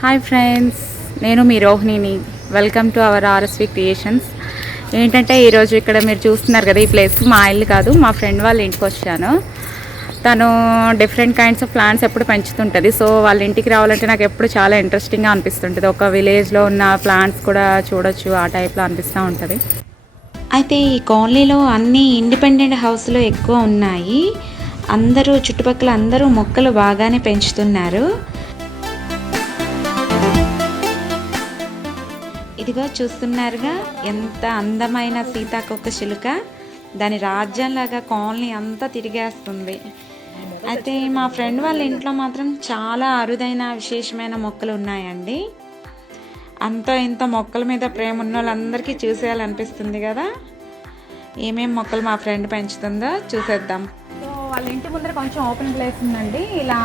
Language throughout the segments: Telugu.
హాయ్ ఫ్రెండ్స్ నేను మీ రోహిణిని. Welcome to our R S V creations ఏంటంటే ఈరోజు ఇక్కడ మీరు చూస్తున్నారు కదా ఈ ప్లేస్ మా ఇల్లు కాదు మా ఫ్రెండ్ వాళ్ళ ఇంటికి వచ్చాను. తను డిఫరెంట్ కైండ్స్ ఆఫ్ ప్లాంట్స్ ఎప్పుడు పెంచుతుంటుంది. సో వాళ్ళ ఇంటికి రావాలంటే నాకు ఎప్పుడు చాలా ఇంట్రెస్టింగ్గా అనిపిస్తుంటుంది. ఒక విలేజ్లో ఉన్న ప్లాంట్స్ కూడా చూడొచ్చు ఆ టైప్లో అనిపిస్తూ ఉంటుంది. అయితే ఈ కాలనీలో అన్ని ఇండిపెండెంట్ హౌస్లు ఎక్కువ ఉన్నాయి. అందరూ చుట్టుపక్కల అందరూ మొక్కలు బాగానే పెంచుతున్నారు. ఇదిగో చూస్తున్నారుగా ఎంత అందమైన సీతాకొక చిలుక. దాని రాజ్యంలాగా కాలనీ అంతా తిరిగేస్తుంది. అయితే మా ఫ్రెండ్ వాళ్ళ ఇంట్లో మాత్రం చాలా అరుదైన విశేషమైన మొక్కలు ఉన్నాయండి. అంత ఇంత మొక్కల మీద ప్రేమ ఉన్న వాళ్ళందరికీ చూసేయాలనిపిస్తుంది కదా. ఏమేమి మొక్కలు మా ఫ్రెండ్ పెంచుతుందో చూసేద్దాం. సో వాళ్ళ ఇంటి ముందర కొంచెం ఓపెన్ ప్లేస్ ఉందండి. ఇలా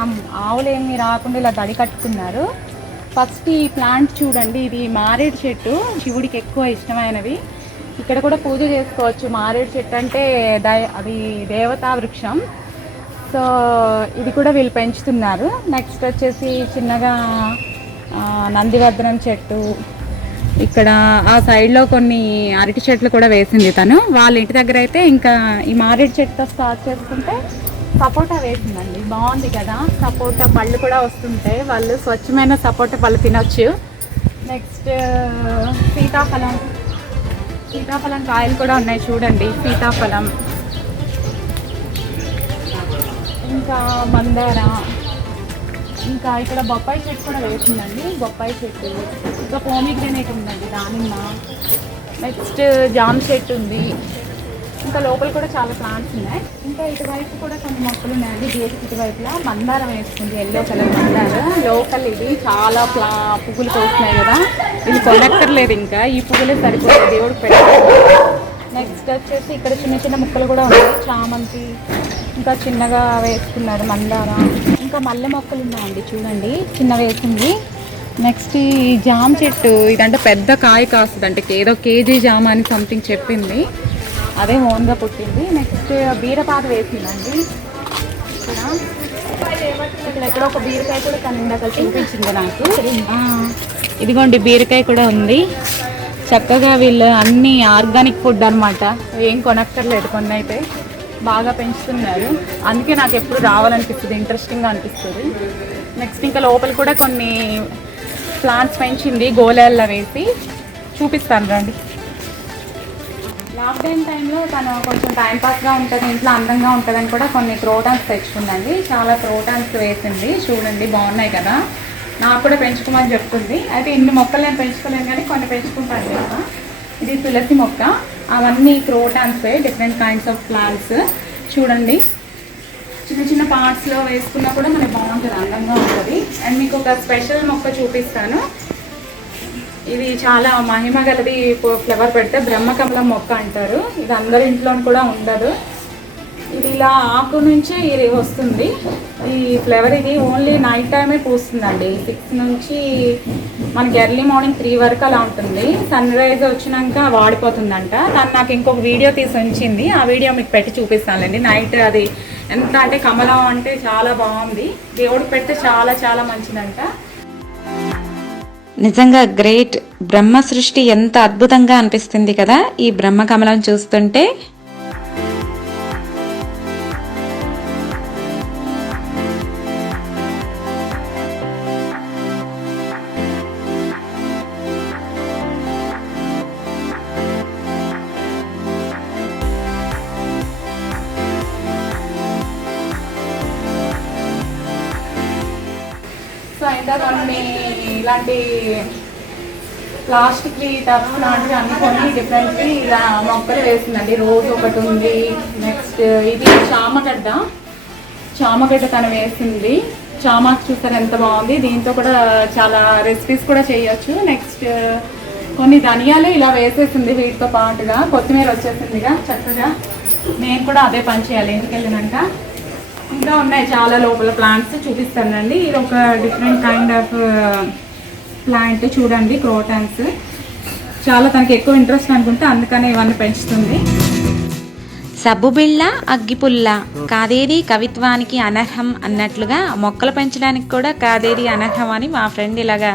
ఆవులు ఏమి రాకుండా ఇలా దడి కట్టుకున్నారు. ఫస్ట్ ఈ ప్లాంట్ చూడండి ఇది మారేడు చెట్టు శివుడికి ఎక్కువ ఇష్టమైనవి. ఇక్కడ కూడా పూజ చేసుకోవచ్చు. మారేడు చెట్టు అంటే దై అది దేవతా వృక్షం. సో ఇది కూడా వీళ్ళు పెంచుతున్నారు. నెక్స్ట్ వచ్చేసి చిన్నగా నందివర్ధనం చెట్టు. ఇక్కడ ఆ సైడ్లో కొన్ని అరటి చెట్లు కూడా వేసింది తను. వాళ్ళ ఇంటి దగ్గర అయితే ఇంకా ఈ మారేడు చెట్టుతో స్టార్ట్ చేసుకుంటే సపోటా వేసిందండి. బాగుంది కదా? సపోటా పళ్ళు కూడా వస్తుంటాయి వాళ్ళు స్వచ్ఛమైన సపోటా పళ్ళు తినొచ్చు. నెక్స్ట్ సీతాఫలం. సీతాఫలం కాయలు కూడా ఉన్నాయి చూడండి సీతాఫలం. ఇంకా మందార. ఇంకా ఇక్కడ బొప్పాయి చెట్టు కూడా వేసిందండి బొప్పాయి చెట్టు. ఇంకా పోమిగ్రనేట్ ఉందండి దానిమ్మ. నెక్స్ట్ జామ్ చెట్టు ఉంది. ఇంకా లోపల కూడా చాలా ప్లాంట్స్ ఉన్నాయి. ఇంకా ఇటువైపు కూడా కొన్ని మొక్కలు ఉన్నాయండి గేట్ ఇటువైపులా మందారం వేసుకుంది. ఎల్లో కలర్ మందారం. లోకల్ ఇది చాలా ప్లా పువ్వులు కోస్తున్నాయి కదా. ఇది కొనక్కర్లేదు ఇంకా. ఈ పువ్వులే సరిపోతాయి. దేవుడు పెట్టాలి. నెక్స్ట్ వచ్చేసి ఇక్కడ చిన్న చిన్న ముక్కలు కూడా ఉన్నాయి. చామంతి ఇంకా చిన్నగా వేసుకున్నారు మందార. ఇంకా మల్లె మొక్కలు ఉన్నాయండి చూడండి. చిన్న వేసింది. నెక్స్ట్ ఈ జామ చెట్టు ఇదంటే పెద్ద కాయ కాస్తుంది అంటే ఏదో కేజీ జామ అని సంథింగ్ చెప్పింది. అదే ఓన్గా పుట్టింది. నెక్స్ట్ బీరపాత వేసిందండి. ఇక్కడ. ఇక్కడ ఒక బీరకాయ కూడా తను ఇందాక చూపించింది నాకు. ఇదిగోండి బీరకాయ కూడా ఉంది. చక్కగా వీళ్ళు అన్ని ఆర్గానిక్ ఫుడ్ అనమాట ఏం కొనక్కర్లేదు కొన్ని అయితే. బాగా పెంచుతున్నారు. అందుకే నాకు ఎప్పుడు రావాలనిపిస్తుంది ఇంట్రెస్టింగ్గా అనిపిస్తుంది. నెక్స్ట్ ఇంకా లోపల కూడా కొన్ని ప్లాంట్స్ పెంచింది గోళాల్లో వేసి చూపిస్తాను రండి. లాక్డౌన్ టైంలో తను కొంచెం టైంపాస్గా ఉంటుంది ఇంట్లో అందంగా ఉంటుందని కూడా కొన్ని క్రోటాన్స్ తెచ్చుకుందండి. చాలా క్రోటాన్స్ వేసింది. చూడండి బాగున్నాయి కదా. నాకు కూడా పెంచుకోమని చెప్తుంది. అయితే ఇన్ని మొక్కలు నేను పెంచుకోలేను కానీ కొన్ని పెంచుకుంటాను కదా ఇది తులసి మొక్క. అవన్నీ crotons different kinds of plants చూడండి. చిన్న చిన్న పార్ట్స్లో వేసుకున్నా కూడా మనకి బాగుంటుంది అందంగా ఉంటుంది. అండ్ మీకు ఒక స్పెషల్ మొక్క చూపిస్తాను. ఇది చాలా మహిమ గలది ఫ్లవర్ పెడితే బ్రహ్మకమలం మొక్క అంటారు. ఇది అందరి ఇంట్లో కూడా ఉండదు. ఇది ఇలా ఆకు నుంచే ఇది వస్తుంది. ఈ ఫ్లవర్ ఇది ఓన్లీ నైట్ టైమే పూస్తుందండి. సిక్స్ నుంచి మనకి ఎర్లీ మార్నింగ్ త్రీ వరకు అలా ఉంటుంది. సన్ రైజ్ వచ్చినాక వాడిపోతుందంట. దాన్ని నాకు ఇంకొక వీడియో తీసి ఉంచింది. ఆ వీడియో మీకు పెట్టి చూపిస్తానులేండి. నైట్ అది ఎంత అంటే కమలం అంటే చాలా బాగుంది. దేవుడికి పెడితే చాలా చాలా మంచిదంట. నిజంగా గ్రేట్. బ్రహ్మ సృష్టి ఎంత అద్భుతంగా అనిపిస్తుంది కదా ఈ బ్రహ్మ కమలం చూస్తుంటే. సో ఇంకా ఇలాంటి ప్లాస్టిక్ టఫ్ లాంటివి అన్ని కొన్ని డిఫరెంట్ ఇలా మొక్కలు వేసిందండి. రోజు ఒకటి ఉంది. నెక్స్ట్ ఇది చామగడ్డ. చామగడ్డ తను వేసింది. చామాకు చూస్తారు ఎంత బాగుంది. దీంతో కూడా చాలా రెసిపీస్ కూడా చేయొచ్చు. నెక్స్ట్ కొన్ని ధనియాలు ఇలా వేసేసింది వీటితో పాటుగా. కొత్తిమీర వచ్చేసిందిగా చక్కగా. నేను కూడా అదే పని చేయాలి. ఇంటికి వెళ్ళినాక. ఇంకా ఉన్నాయి చాలా లోపల ప్లాంట్స్ చూపిస్తానండి. ఇది ఒక డిఫరెంట్ కైండ్ ఆఫ్ ప్లాంట్ చూడండి క్రోటాన్స్. చాలా తనకి ఎక్కువ ఇంట్రెస్ట్ అనుకుంటే అందుకనే ఇవన్నీ పెంచుతుంది. సబ్బుబిళ్ళ అగ్గిపుల్ల. కాదేది కవిత్వానికి అనర్హం అన్నట్లుగా మొక్కలు పెంచడానికి కూడా కాదేది అనర్హం అని మా ఫ్రెండ్ ఇలాగా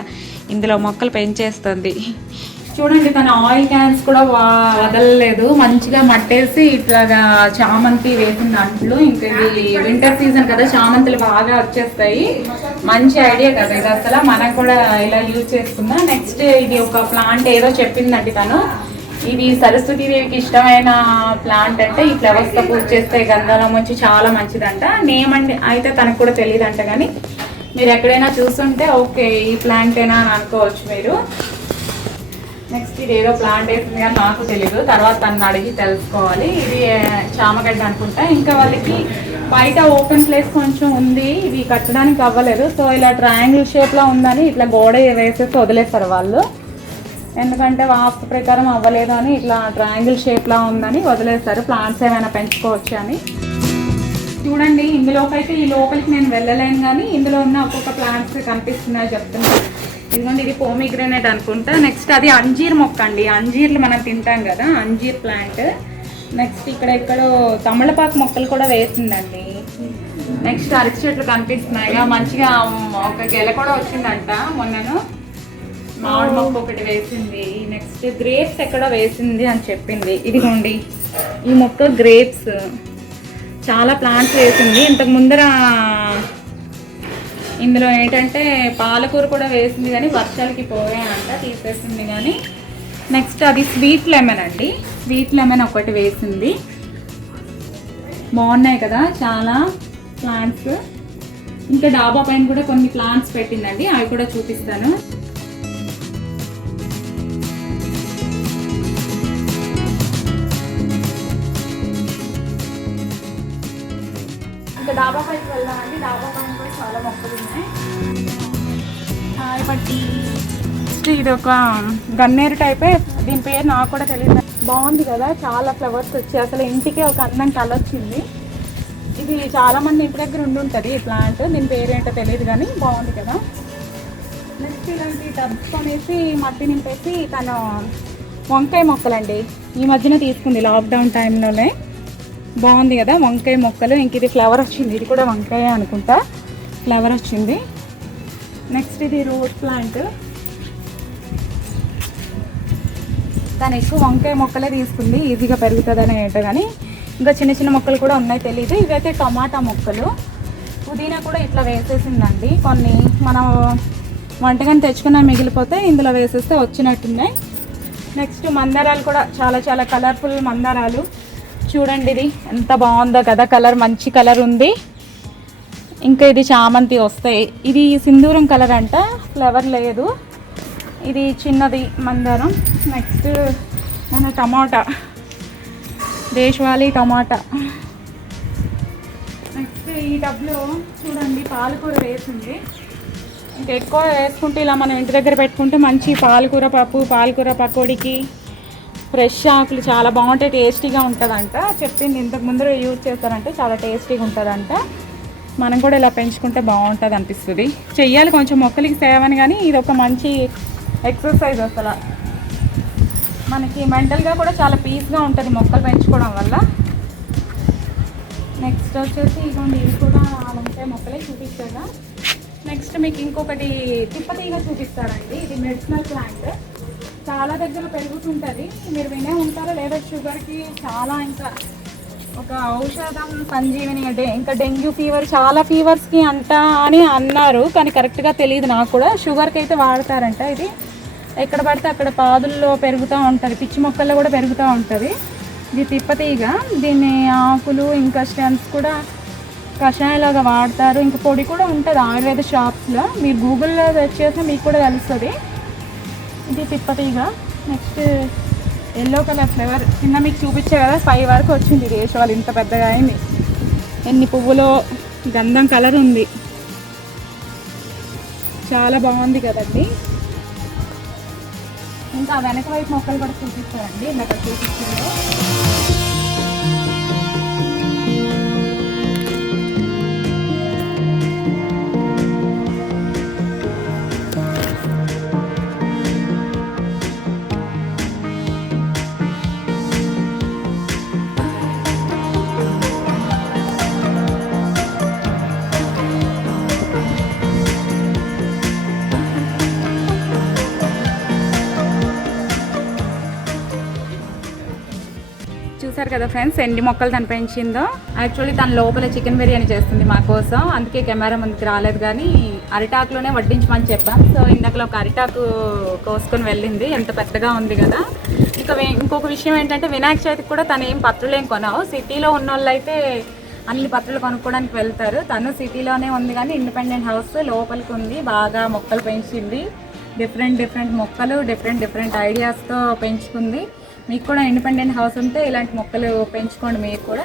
ఇందులో మొక్కలు పెంచేస్తుంది. చూడండి తన ఆయిల్ క్యాన్స్ కూడా వా- వదలలేదు. మంచిగా మట్టేసి ఇట్లాగా చామంతి వేసిన దాంట్లో ఇంకా ఇది వింటర్ సీజన్ కదా చామంతులు బాగా వచ్చేస్తాయి. మంచి ఐడియా కదా ఇది అసలు. మనం కూడా ఇలా యూజ్ చేసుకుందాం. నెక్స్ట్ ఇది ఒక ప్లాంట్ ఏదో చెప్పిందండి తను. ఇది సరస్వతి దేవికి ఇష్టమైన ప్లాంట్ అంటే ఈ ఫ్లవర్స్తో పూజ చేస్తే గంధాలం వచ్చి చాలా మంచిదంట. నేమ్ అండి అయితే తనకు కూడా తెలియదంట కానీ మీరు ఎక్కడైనా చూస్తుంటే ఓకే ఈ ప్లాంట్ అయినా అని అనుకోవచ్చు మీరు. నెక్స్ట్ ఇది ఏదో ప్లాంట్ వేసింది కానీ నాకు తెలీదు. తర్వాత తను అడిగి తెలుసుకోవాలి. ఇది చామగడ్డ అనుకుంటా. ఇంకా వాళ్ళకి బయట ఓపెన్ ప్లేస్ కొంచెం ఉంది. ఇది కట్టడానికి అవ్వలేదు. సో ఇలా ట్రయాంగిల్ షేప్లో ఉందని ఇట్లా గోడ వేసేసి వదిలేస్తారు వాళ్ళు. ఎందుకంటే వాస్తు ప్రకారం అవ్వలేదు అని ఇట్లా ట్రయాంగిల్ షేప్లా ఉందని వదిలేస్తారు ప్లాంట్స్ ఏమైనా పెంచుకోవచ్చు అని. చూడండి ఇందులోకి అయితే ఈ లోపలికి నేను వెళ్ళలేను కానీ ఇందులో ఉన్న ఒక్కొక్క ప్లాంట్స్ కనిపిస్తున్నాయి చెప్తున్నాను ఇదిగోండి ఇది పోమిగ్రనేట్ అనుకుంటా. నెక్స్ట్ అది అంజీర్ మొక్క అండి. అంజీర్లు మనం తింటాం కదా అంజీర్ ప్లాంట్. నెక్స్ట్ ఇక్కడ ఎక్కడో తమలపాకు మొక్కలు కూడా వేసిందండి. నెక్స్ట్ అరటి చెట్లు కనిపిస్తున్నాయి. మంచిగా ఒక గెల కూడా వచ్చిందంట మొన్నను. మామిడి మొక్క ఒకటి వేసింది. నెక్స్ట్ గ్రేప్స్ ఎక్కడో వేసింది అని చెప్పింది. ఇదిగోండి ఈ మొక్క గ్రేప్స్ చాలా ప్లాంట్స్ వేసింది. ఇంతకు ముందర ఇందులో ఏంటంటే పాలకూర కూడా వేసింది కానీ వర్షాలకి పోయాయంట తీసేసింది కానీ. నెక్స్ట్ అది స్వీట్ లెమన్ అండి. స్వీట్ లెమన్ ఒకటి వేసింది. బాగున్నాయి కదా చాలా ప్లాంట్స్ ఇంకా డాబా పైన కూడా కొన్ని ప్లాంట్స్ పెట్టిందండి. అవి కూడా చూపిస్తాను. ఇంకా డాబా పైకి వెళ్దామండి. డాబా పైన చాలా మొక్కలు ఉన్నాయి. ఇది ఒక గన్నేరు టైపే. దీని పేరు నాకు కూడా తెలియదు బాగుంది కదా చాలా ఫ్లవర్స్ వచ్చి అసలు ఇంటికే ఒక అందం కలొచ్చింది ఇది చాలా మంది ఇంటి దగ్గర ఉండి ఉంటుంది ఈ ప్లాంట్. దీని పేరేంటో తెలియదు కానీ బాగుంది కదా. నెక్స్ట్ ఇలాంటి టబ్స్ కొనేసి మట్టి నింపేసి తను వంకాయ మొక్కలండి. ఈ మధ్యన తీసుకుంది లాక్డౌన్ టైంలోనే. బాగుంది కదా వంకాయ మొక్కలు. ఇంక ఇది ఫ్లవర్ వచ్చింది. ఇది కూడా వంకాయ అనుకుంటా. ఫ్లవర్ వచ్చింది. నెక్స్ట్ ఇది రోజ్ ప్లాంట్. తను ఎక్కువ వంకాయ మొక్కలే తీసుకుంది ఈజీగా పెరుగుతుందని ఏంటో కానీ ఇంకా చిన్న చిన్న మొక్కలు కూడా ఉన్నాయి తెలియదు ఇవైతే టమాటా మొక్కలు. పుదీనా కూడా ఇట్లా వేసేసిందండి. కొన్ని మనం వంటకాన్ని తెచ్చుకున్న మిగిలిపోతే ఇందులో వేసేస్తే వచ్చినట్టున్నాయి. నెక్స్ట్ మందారాలు కూడా చాలా చాలా కలర్ఫుల్ మందారాలు. చూడండి ఇది ఎంత బాగుందో కదా కలర్ మంచి కలర్ ఉంది. ఇంకా ఇది చామంతి వస్తాయి ఇది సింధూరం కలర్ అంట ఫ్లవర్ లేదు. ఇది చిన్నది మందారం. నెక్స్ట్ మన టమాటా. దేశవాళీ టమాటా. నెక్స్ట్ ఈ టబ్లో చూడండి పాలకూర వేసింది. ఇంకా ఎక్కువ వేసుకుంటే ఇలా మనం ఇంటి దగ్గర పెట్టుకుంటే మంచి పాలకూర పప్పు పాలకూర పకోడీకి ఫ్రెష్ ఆకులు చాలా బాగుంటాయి టేస్టీగా ఉంటుందంట. చెప్పింది ఇంతకు ముందు యూజ్ చేస్తారంటే చాలా టేస్టీగా ఉంటుందంట. మనం కూడా ఇలా పెంచుకుంటే బాగుంటుంది అనిపిస్తుంది. చెయ్యాలి కొంచెం మొక్కలకి సేవని కానీ ఇది ఒక మంచి ఎక్సర్సైజ్ అసలు. మనకి మెంటల్గా కూడా చాలా పీస్గా ఉంటుంది మొక్కలు పెంచుకోవడం వల్ల. నెక్స్ట్ వచ్చేసి ఇదిగోండి ఇవి కూడా ఉంటే మొక్కలే చూపించాగా నెక్స్ట్ మీకు ఇంకొకటి తిప్పతీగ చూపిస్తారండి ఇది మెడిసినల్ ప్లాంట్ చాలా దగ్గర పెరుగుతుంటుంది. మీరు వినే ఉంటారో లేదో షుగర్కి చాలా ఇంకా ఒక ఔషధం సంజీవిని అంటే ఇంకా డెంగ్యూ ఫీవర్ చాలా ఫీవర్స్కి అంట అని అన్నారు. కానీ కరెక్ట్గా తెలియదు నాకు కూడా. షుగర్కి అయితే వాడతారంట ఇది. ఎక్కడ పడితే అక్కడ పాదుల్లో పెరుగుతూ ఉంటుంది. పిచ్చి మొక్కల్లో కూడా పెరుగుతూ ఉంటుంది. ఇది తిప్పతీగ. దీన్ని ఆకులు ఇంకా స్టెమ్స్ కూడా కషాయలాగా వాడతారు. ఇంకా పొడి కూడా ఉంటుంది ఆయుర్వేద షాప్స్లో. మీరు గూగుల్లో సెర్చ్ చేస్తే మీకు కూడా తెలుస్తుంది. ఇది తిప్పతీగ. Next yellow colour flavour. నిన్న మీకు చూపించే కదా ఫైవ్ వరకు వచ్చింది ఇది. వాళ్ళు ఇంత పెద్దగా అయింది. ఎన్ని పువ్వులో గంధం కలర్ ఉంది. చాలా బాగుంది కదండి. ఇంకా వెనక వైపు మొక్కలు కూడా చూపిస్తారండి ఇందాక చూపించారు కదా ఫ్రెండ్స్ ఎన్ని మొక్కలు తను పెంచిందో యాక్చువల్లీ తన లోపల చికెన్ బిర్యానీ చేస్తుంది మా కోసం. అందుకే కెమెరా ముందుకు రాలేదు కానీ అరిటాకులోనే వడ్డించమని చెప్పాం. సో ఇందాకలో ఒక అరిటాకు కోసుకొని వెళ్ళింది. ఎంత పెద్దగా ఉంది కదా. ఇంకా ఇంకొక విషయం ఏంటంటే వినాయక చవితికి కూడా తను ఏం పత్రులు ఏం కొనవు. సిటీలో ఉన్న వాళ్ళు అయితే అన్ని పత్రులు కొనుక్కోవడానికి వెళ్తారు. తను సిటీలోనే ఉంది కానీ ఇండిపెండెంట్ హౌస్ లోపలికి ఉంది. బాగా మొక్కలు పెంచింది. డిఫరెంట్ డిఫరెంట్ మొక్కలు డిఫరెంట్ డిఫరెంట్ ఐడియాస్తో పెంచుకుంది. మీకు కూడా ఇండిపెండెంట్ హౌస్ ఉంటే ఇలాంటి మొక్కలు పెంచుకోండి మీరు కూడా.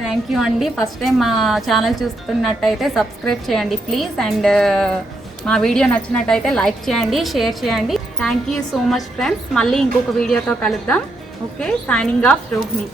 థ్యాంక్ యూ అండి. ఫస్ట్ టైం మా ఛానల్ చూస్తున్నట్టయితే సబ్స్క్రైబ్ చేయండి ప్లీజ్ అండ్ uh, మా వీడియో నచ్చినట్టయితే లైక్ చేయండి షేర్ చేయండి. Thank you so much friends మళ్ళీ ఇంకొక వీడియోతో కలుద్దాం. Okay signing off Rohini